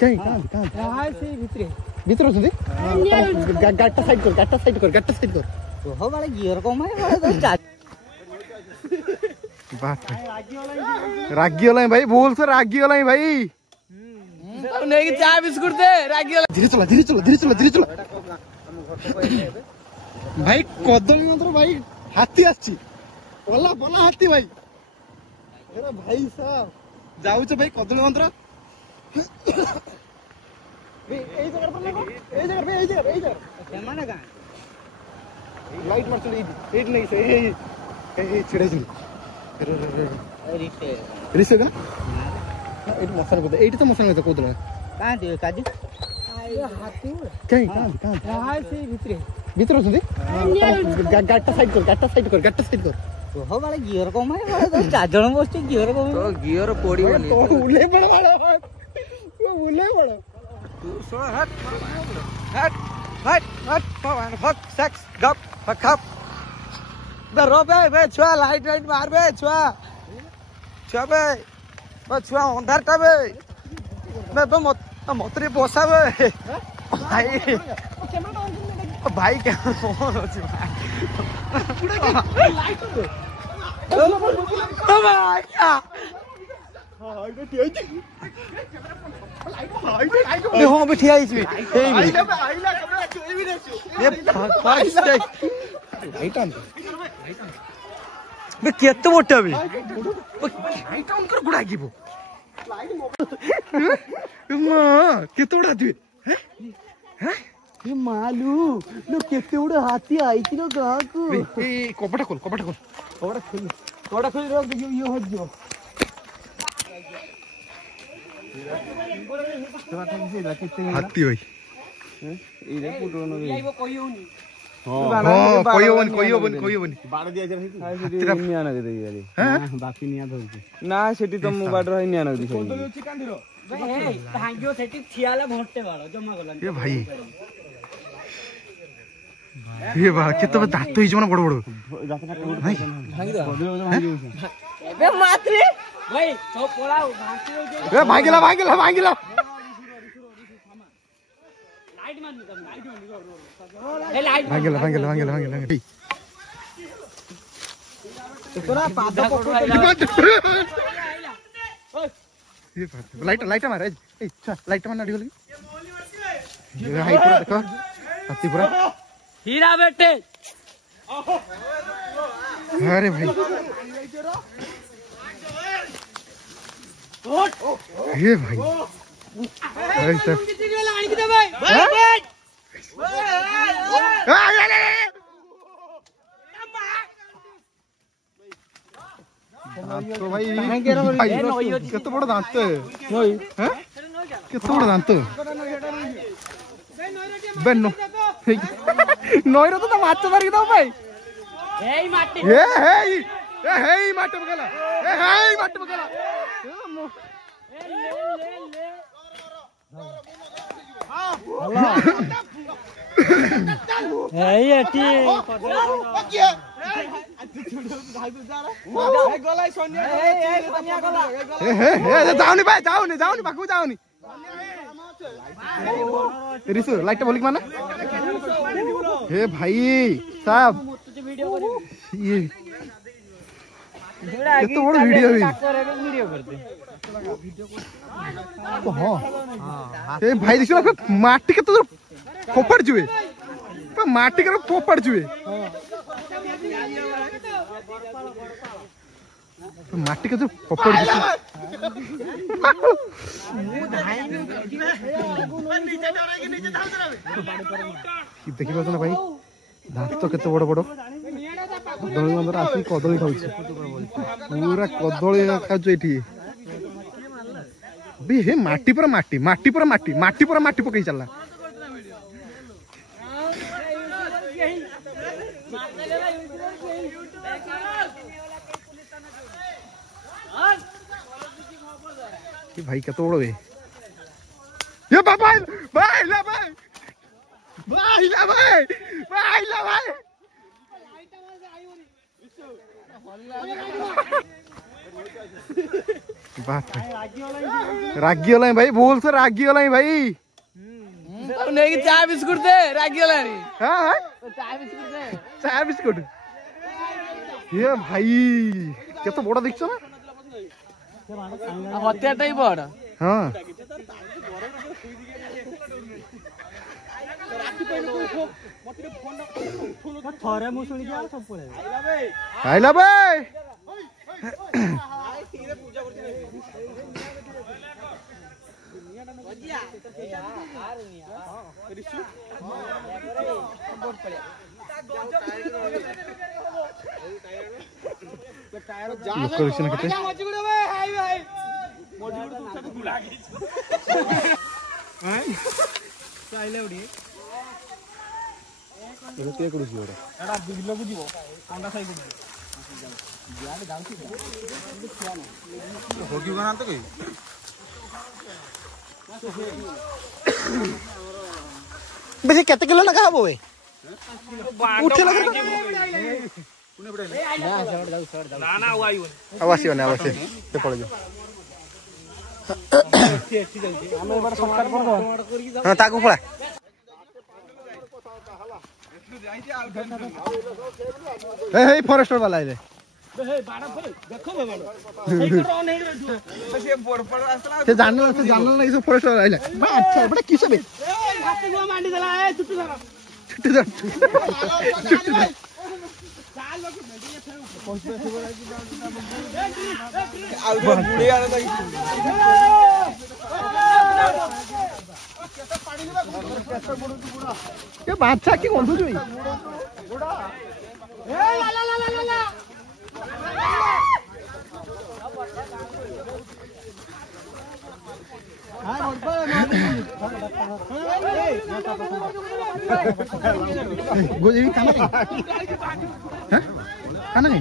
कहीं कहां से भीतर अछंती गाटा साइड कर हो वाला गियर को मैं वाला बात रागी वाला भाई भूल से रागी वाला भाई सब नहीं कि चाय बिस्कुट दे रागी वाला धीरे चलो भाई कदम मंत्र भाई हाथी आछि बोला हाथी भाई अरे भाई साहब जाऊ भाई कदम मंत्र ए जगह माने का लाइट मार चली एट नहीं से ए छिड़े चली रिसे का एट मसान को एट तो मसान को कोदरा कहां दियो काजी कहीं कहां से भीतर अछंती गाटा साइड कर हो वाला गियर को मैं वाला चार जण बसते गियर को तो गियर पड़ीबनी तो उले बड़ वाला तो उले बड़ तू सो हट पवन फक सेक्स गप फकप दरो बे छुआ लाइट मार बे छुआ बे छुआ अंधार टा बे मैं तो मतरे पोसा बे भाई क्या देखो बैठिया इसमें केते मोटा भी गुड़ा गिबो केते उड़ा दिए हैं ये मालू लो केते उड़े हाथी आई थी लो गां को ए कपड़ा खोल रो ये हो जो हाथी भाई इरे पुटोनो जाइबो कहियोनी कहियोबनी बाड़ दिया जे हाथी निया न दे यारी हां बाकी निया धरु ना सेठी तो मो बाड़ रही निया न दे कोंदली अछि कांदिरो ए भांगियो सेठी थियाला भोंटे बाड़ जमा गला ए भाई ये बा केते दांत ही जमा बड़ एबे मात्रे भाई सब पोलाओ भांगी ए भांगिला लाइट मार ए लाइट भांगिला तोरा पादा को ये लाइट मार ए लाइट मार नाडी गली ये हाई पूरा देखो हाथी पूरा हीरा बेटे अरे भाई ये भाई ऐसा तो भाई केते बड़ दांत हैं केते बड़ दांत बेनो नोइरो तो माछ मारी दो भाई एई माटी ए माटी बगला एई एटी गला सोनिया गला जाओनी भाई जाओनी बाकू जाओनी रिसु लाइट बोलिक माना हे भाई साहब ये तो बड़ वीडियो करते हां ए भाई देखो माटी के तो फोपड़ जुए पर माटी के फोपड़ जुए माटी के तो फोपड़ जुए देखि पास ना भाई दांत तो केते बड़ कदली मंदर आसी कदली खाउछ पूरा कदली खाउछ एठी बे हे माटी पर माटी पकई चलला भाई केते बड़ बे ये भाई। बात रागी वाला भाई भूल से रागी वाला भाई नहीं चाय बिस्कुट दे रागी वाला नहीं हाँ चाय बिस्कुट ये भाई क्या तो बड़ा दिखছো ना हत्याटा ही बड़ हाँ थरे मु सुनी जा सब पळे आइला भाई बेसी केते किलो लगा हबो ए उठे लगा ना ना आवासी होने आवासी ते पड़ जो हमें बार सरकार कर दो हां ताकू पड़ा ए फॉरेस्टर वाला आइले से जानल नहीं सब फॉरेस्ट वाला आइले अच्छा बड़ा किस बे हाथ को मांडी देला ए छुट्टी दर ये बादशाह की कौन सी गोजी खाना खाना नहीं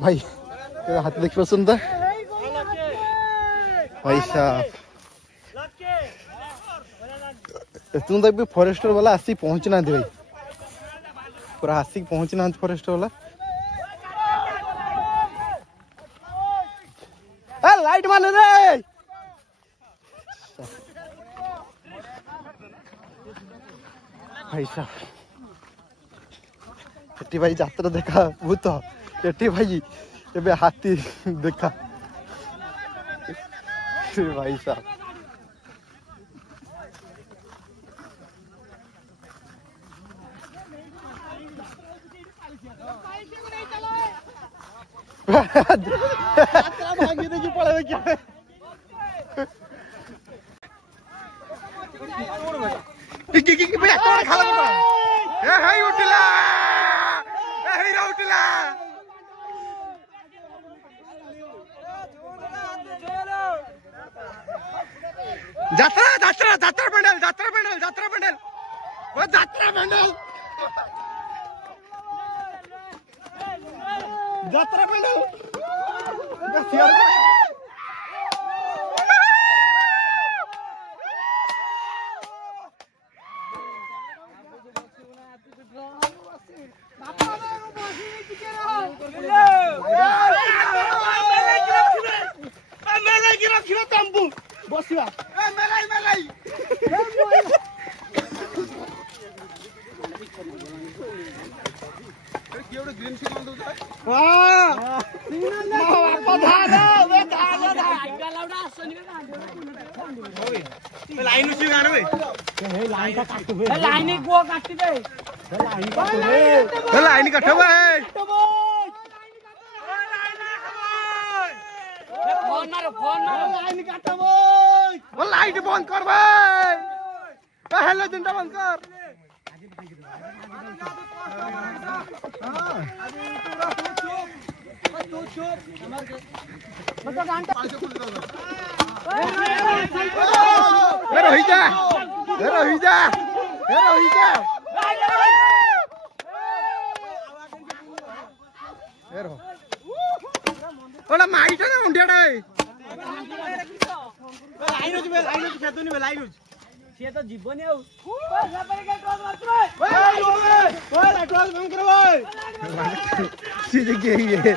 भाई तेरा हाथ देख सुंदर भाई साहब तुम तो फॉरेस्टर वाला आसी पहुंच ना भाई पूरा आसिक पहुंच ना फॉरेस्टर वाला लाइट मार रे भाई साहब एटी भाई जात्रा देखा भूत एटी भाई एबे हाथी देखा भाई साहब भागी देखी पड़े क्या उठला उठला जात्रा जात्रा जात्रा पंडल जात्रा पंडल जात्रा पंडल वो जात्रा पंडल जात्रा पंडल लाइन कट लाइट बंद कर हेलो बंद कर रोहिजा रोहिजा रोहिजा ओला माइट ना उंडियाडा लाइन हो बे लाइन हो खेतुनी बे लाइन हो से तो जीवनी आउ ओए टॉस बंद करो ओए सीधे के ये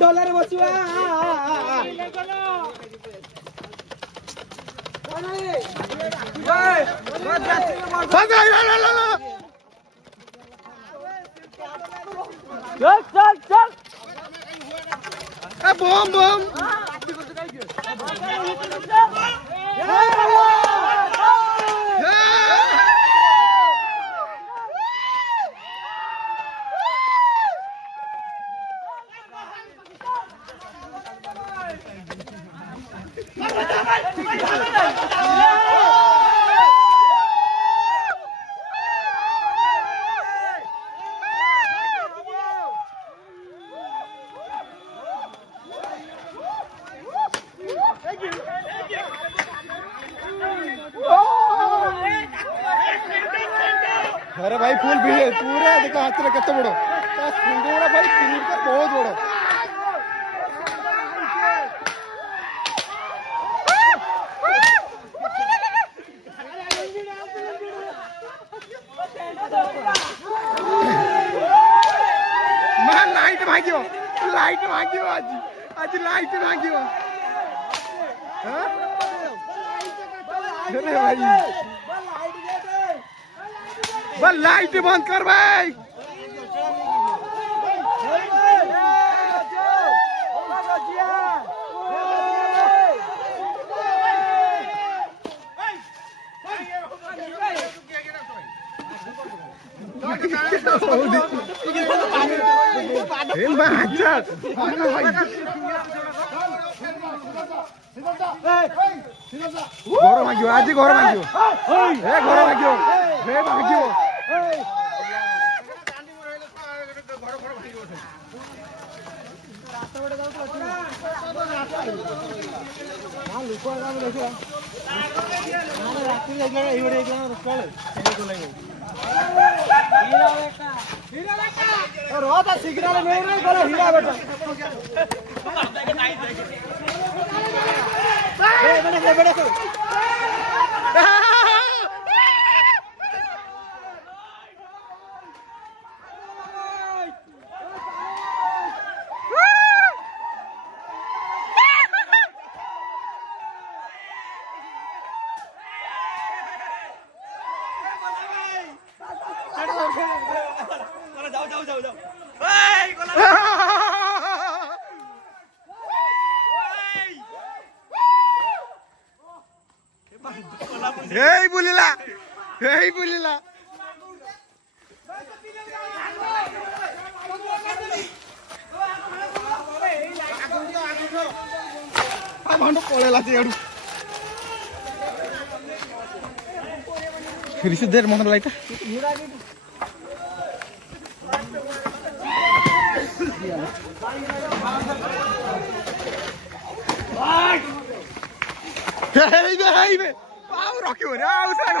डॉलर बचुआ चल चल चल बम बम अरे भाई फुल भीड़ पूरा देखो हाथ में कितना बड़ो सुंदर भाई किलोमीटर का बहुत बड़ो लाइट भाग्यो आज लाइट भाग्यो अरे भाई बस लाइट बंद कर भाई घर भाग्यो आज घर भाग्यो घर भाग्यो भाग्यो सिग्नल हीरा बेटा Hey bulila, hey bulila. Abang polela sih aduh. Risih der mana laita? Hey be. Wow, rocky one. Ah, usah.